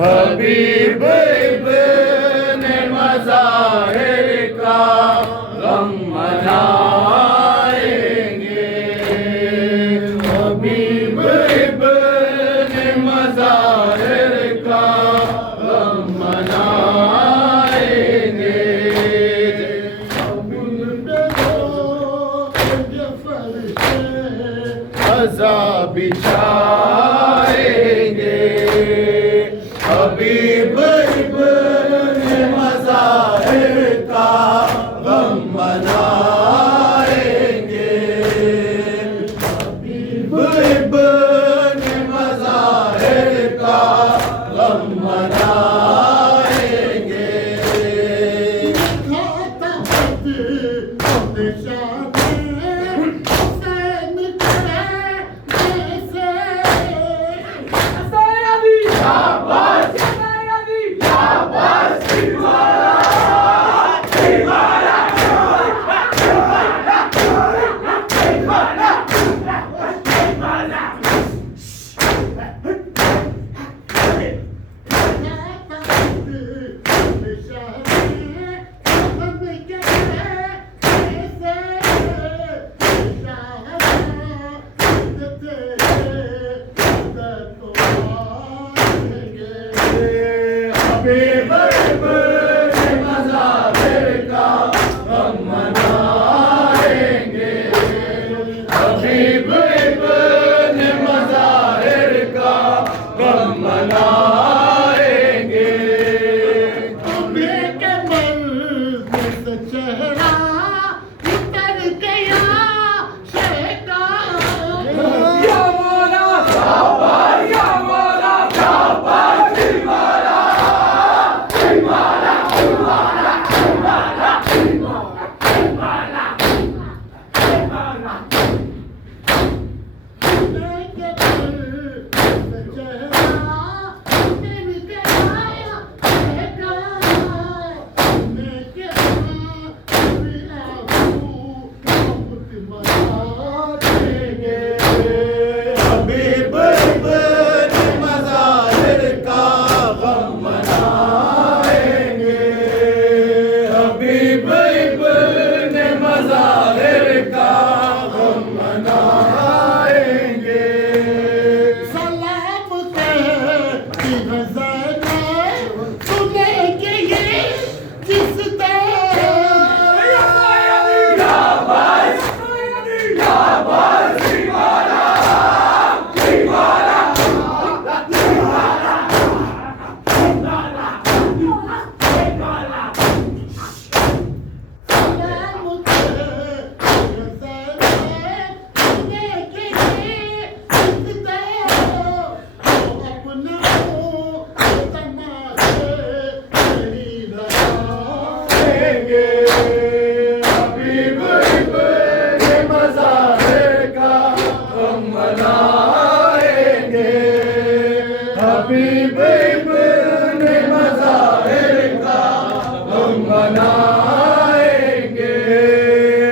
हबीब इब्ने मज़ाहिर का गम मनाएंगे। हबीब इब्ने मज़ाहिर का गम मनाएंगे। अज़ाब बिछाएंगे। हबीब इब्ने मज़ाहिर का गम मनाएंगे। हबीब इब्ने मज़ाहिर का गम मनाएंगे। हबीब इब्ने मज़ाहिर का गम मनाएंगे। हबीब इब्ने मज़ाहिर का गम मनाएंगे। तुम्हें के मर्द से चेहरा उतर गया शैतान। या मौला शाबाश, या मौला शाबाश, दीवाना दीवाना दीवाना दीवाना दीवाना दीवाना। तुम्हें के मर्द से चेहरा उतर गया शैतान। तुम्हें के मर्द आंसू बहुत मनाएंगे। हबीब इब्ने मज़ाहिर का गम मनाएंगे। हबीब इब्ने मज़ाहिर का गम मनाएंगे। सलाम कहती है ज़ैनब सुनेंगे ये जिस हबीब इब्ने मज़ाहिर का गम मनाएंगे। हबीब